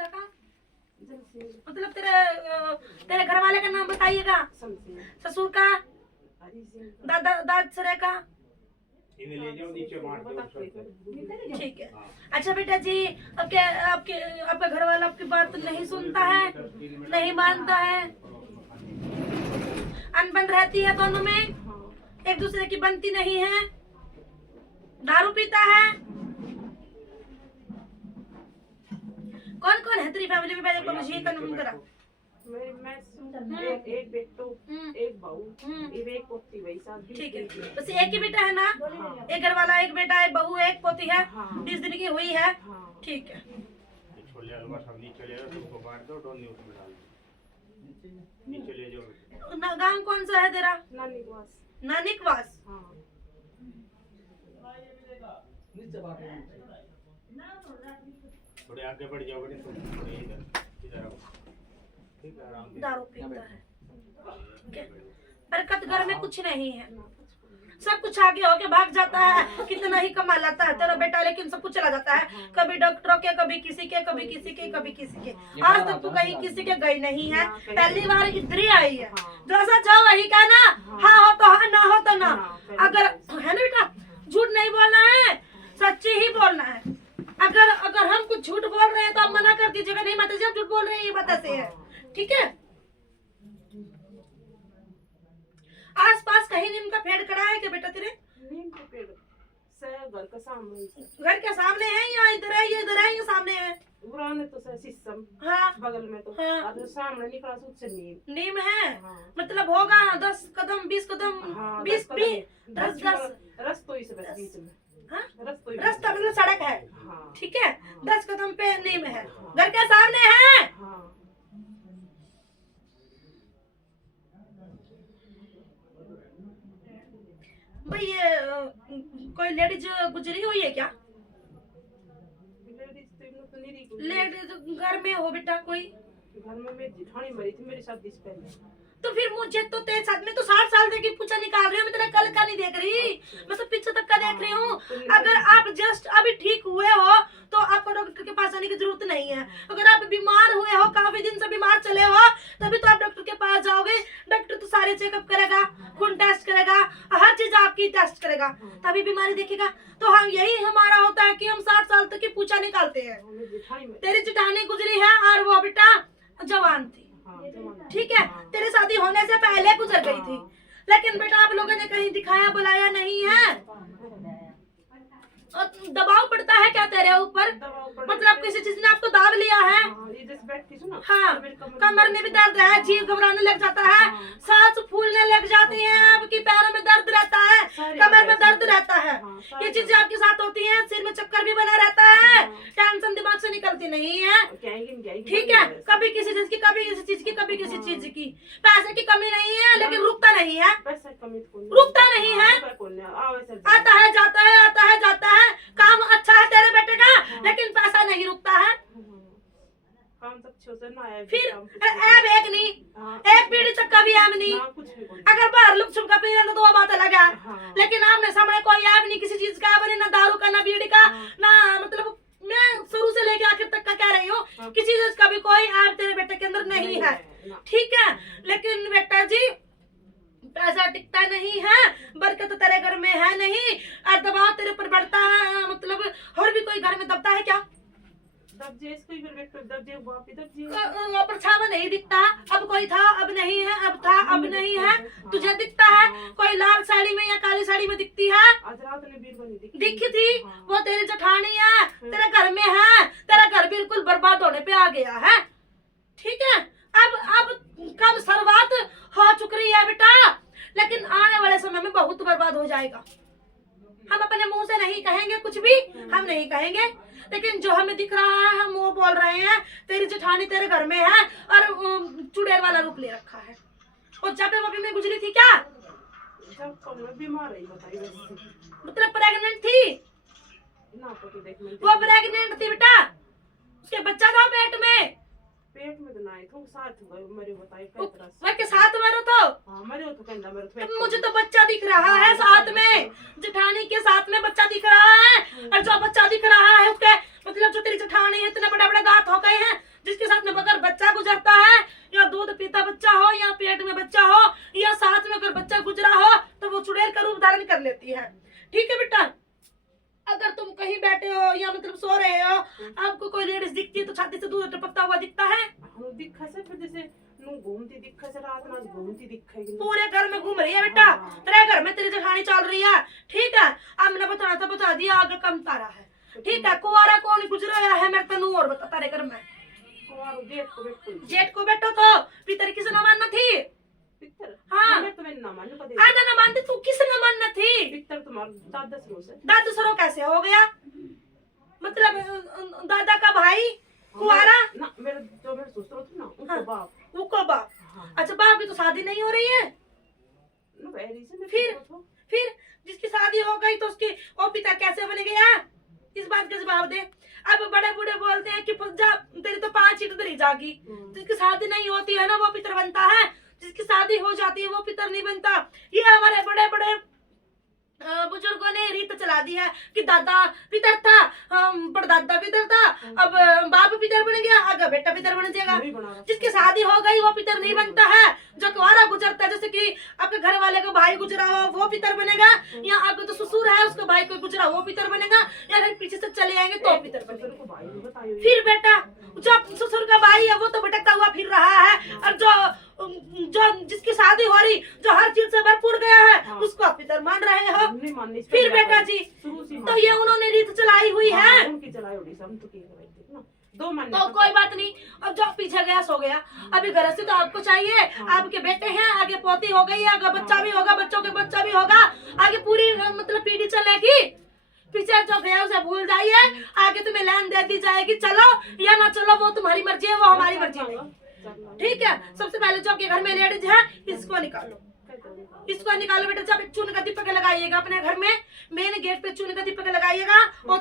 पिता का? मतलब तेरे घर वाले का नाम बताइएगा। ससुर का? दादा दादसरे का? ठीक है। अच्छा बेटा जी, आपका घर वाला आपकी बात नहीं सुनता है, नहीं मानता है, अनबन रहती है दोनों में, एक दूसरे की बनती नहीं है, दारू पीता है। कौन कौन है तेरी फैमिली में? पहले मुझे कन्फर्म करा। एक बेटो, एक बहू, एक पोती भाई साहब। ठीक है, बस एक ही बेटा है ना? एक घर वाला, एक बेटा, एक बहू, एक पोती है। 20 दिन की हुई है। ठीक है। गाँव कौन सा है तेरा? नानिकवास। थोड़े आगे बढ़ जाओगे तो थोड़े इधर आओ। दारू पीता है। बरकत घर में कुछ नहीं है, सब कुछ आगे होके भाग जाता है, कितना ही कमा लाता है तेरा बेटा, लेकिन सब कुछ चला जाता है, कभी डॉक्टरों के, कभी किसी के, कभी किसी के, कभी किसी के। आज तक तू कहीं किसी के गई नहीं है, पहली बार इधर ही आई है। जैसा जाओ वही कहना, हाँ हो तो हाँ, ना हो तो ना। अगर है ना बेटा, झूठ नहीं बोलना है, सच्ची ही बोलना है। अगर हम कुछ झूठ बोल रहे हैं तो आप मना कर दीजिएगा, नहीं माता जी आप झूठ बोल रहे हैं, ये बात ऐसे है। ठीक है। आसपास कहीं नीम का पेड़ खड़ा है क्या बेटा तेरे? नीम का पेड़ घर के सामने। घर के सामने है या इधर है, ये इधर है, ये सामने है? पुराने तो शीशम। हाँ, बगल में तो हाँ। और सामने निकला उससे नीम है। हाँ। मतलब होगा 10 कदम 20 कदम। हाँ, 20 10 रस्तों ही से बस बीच में। हाँ? रास्ता मतलब सड़क है। हाँ। ठीक है। 10 कदम पे नीम है, घर के सामने है। हाँ। भाई ये कोई लेडीज गुजरी हुई है क्या? लेडीज घर में हो बेटा कोई? घर में मेरी जेठानी मरी थी मेरी शादी से पहले। तो फिर मुझे तो तेरे साथ में तो 60 साल की पूछा निकाल रही हूँ मैं, तेरा कल का नहीं देख रही, मैं तो पीछे तक का देख रही हूँ। अगर आप जस्ट अभी ठीक हुए हो तो आपको डॉक्टर के पास आने की जरूरत नहीं है। अगर आप बीमार हुए हो, काफी दिन से बीमार चले हो, तभी तो आप डॉक्टर के पास जाओगे। डॉक्टर तो सारे चेकअप करेगा, खून टेस्ट करेगा, हर चीज आपकी टेस्ट करेगा, तभी बीमारी देखेगा। तो हम यही हमारा होता है कि हम 60 साल तक की पूछा निकालते हैं। तेरी जेठानी गुजरी है और वो बेटा जवान थी। ठीक है, तेरी शादी होने से पहले गुजर गई थी, लेकिन बेटा आप लोगों ने कहीं दिखाया बुलाया नहीं है। और दबाव पड़ता है क्या तेरे ऊपर? मतलब किसी चीज ने आपको दाब लिया है? हाँ, कमर में भी दर्द है, जीभ घबराने लग जाता है, सांस फूलने लग जाती है, आपकी पैरों में दर्द रहता है, कमर में दर्द रहता है, ये चीजें आपके साथ होती हैं। सिर में चक्कर भी बना रहता है, टेंशन दिमाग से निकलती नहीं है। ठीक है, कभी किसी चीज की, कभी किसी चीज की, कभी किसी चीज की। पैसे की कमी नहीं है, लेकिन रुकता नहीं है, रुकता नहीं है, आता है जाता है, आता है जाता है। काम अच्छा है तेरे बेटे का, लेकिन पैसा नहीं रुकता है। फिर ऐब एक नहीं, एक पीढ़ी तक का भी ऐब नहीं। अगर बाहर लुक छुप का पी रहे तो वो बात अलग है, लेकिन आमने सामने कोई ऐब नहीं, किसी चीज का बने, ना दारू का, ना बीड़ी का, ना मतलब मैं शुरू से लेके आखिर तक का कह रही हूँ, किसी चीज का भी कोई ऐब तेरे बेटे के अंदर नहीं है। ठीक है, लेकिन बेटा जी पैसा टिकता नहीं है, बरकत तेरे घर में है नहीं, और दबाव तेरे ऊपर बढ़ता है। मतलब और भी कोई घर में दबता है क्या? परछावा नहीं दिखता, अब कोई था अब नहीं है, अब था अब नहीं है। तुझे दिखता है कोई लाल साड़ी में या काली साड़ी में दिखती है? दिखी थी, वो तेरी जेठानी है, तेरे घर में है, तेरा घर बिल्कुल बर्बाद होने पे आ गया है। ठीक है, अब कब शुरुआत हो चुकी है बेटा, लेकिन आने वाले समय में बहुत बर्बाद हो जाएगा। हम अपने मुंह से नहीं कहेंगे, कुछ भी हम नहीं कहेंगे, लेकिन जो हमें दिख रहा है हम वो बोल रहे हैं। तेरी जेठानी तेरे घर में है और चुड़ैल वाला रूप ले रखा है। और जब वो भी में गुजरी थी क्या? बीमार मतलब प्रेग्नेंट थी? वो प्रेग्नेंट थी बेटा, उसके बच्चा था पेट में तो नहीं तो साथ मरे बताए वो के साथ मरो तो? हां मरे तो कहंदा मरे तो मुझे तो बच्चा दिख रहा है साथ में, जेठानी के साथ में बच्चा दिख रहा है। और जो बच्चा दिख रहा है उसके मतलब जो तेरी जेठानी है इतने बड़े बड़े दांत हो गए हैं, जिसके साथ में अगर बच्चा गुजरता है, या दूध पीता बच्चा हो, या पेट में बच्चा हो, या साथ में अगर बच्चा गुजरा हो, तो वो चुड़ैल का रूप धारण कर लेती है। ठीक है बेटा, अगर तुम कहीं बैठे हो या मतलब सो रहे हो, आपको कोई लेडीज दिखती है तो छाती से दूध टपकता हुआ दिखता है, हाँ दिखा से फिर जैसे नू घूमती दिखा से रात में घूमती दिखेगी पूरे घर में घूम रही है बेटा, तेरे घर में तेरी जेठानी चल रही है। ठीक है, अब मैंने बताना था बता दिया, आगे कम तारा है। ठीक है, कुआरा कौन गुजरा है मेरे तनु और बता तारे घर में। जेठ को बेटो तो पितर किसे न मानना थी? पितर हाँ। मैं तुम्हें ना मानू कदे आधा न मानती, तू किसे न मानना थी? पितर तुम्हारा दादा सरो से दादा सरो कैसे हो गया? मतलब दादा का भाई कुआरा? ना मेरे जो मेरे ससुर थे ना उनका हाँ। बाप। वो बाप। हाँ। अच्छा, बाप की तो शादी नहीं हो रही है? ना वेरी से फिर जिसकी शादी हो गई तो उसकी वो पिता कैसे बन गया? इस बात का जवाब दे। अब बड़े बूढ़े बोलते हैं कि जा तेरी तो 5 ईंट उधर जागी। जिसकी शादी नहीं होती है ना वो पितर बनता है, जिसकी शादी हो जाती है वो पितर नहीं बनता। ये हमारे बड़े बड़े बुजुर्गों ने रीत चला दी है कि दादा पितर था, परदादा पितर था, अब बाप पितर बन गया, आगे बेटा पितर बन जाएगा। जिसकी शादी हो गई वो पितर नहीं बनता है। जो कुआरा गुजरता है, जैसे कि आपके घर वाले को भाई गुजरा हो वो पितर बनेगा, या आपके जो ससुर है उसका भाई कोई गुजरा वो पितर बनेगा, या फिर पीछे से चले आएंगे तो पितर बनेगा। फिर बेटा जो ससुर का भाई है वो तो भटकता हुआ फिर रहा है, और जो जिसकी शादी हो रही, जो हर चीज से भरपूर गया है, उसको आप पितर मान रहे हो। फिर बेटा जी तो ये उन्होंने रीत चलाई हुई है, उनकी चलाई होगी सब तो की ना दो मानने तो कोई बात नहीं। अब जो पीछे गया सो गया, अभी घर से तो आपको चाहिए, आपके बेटे हैं, आगे पोती हो गई है, आगे बच्चा भी होगा, बच्चों के बच्चा भी होगा, आगे पूरी मतलब पीढ़ी चलेगी। पीछे जो गया उसे भूल जाइए, आगे तुम्हें लैन दे दी जाएगी, चलो या ना चलो वो तुम्हारी मर्जी है, वो हमारी मर्जी नहीं। ठीक है, सबसे पहले जो आपके घर में लेडीज है इसको निकालो, इसको निकालो बेटा। जब चून का दीपक लगाइएगा अपने घर में, मेन गेट पे चून का दीपक लगाइएगा, और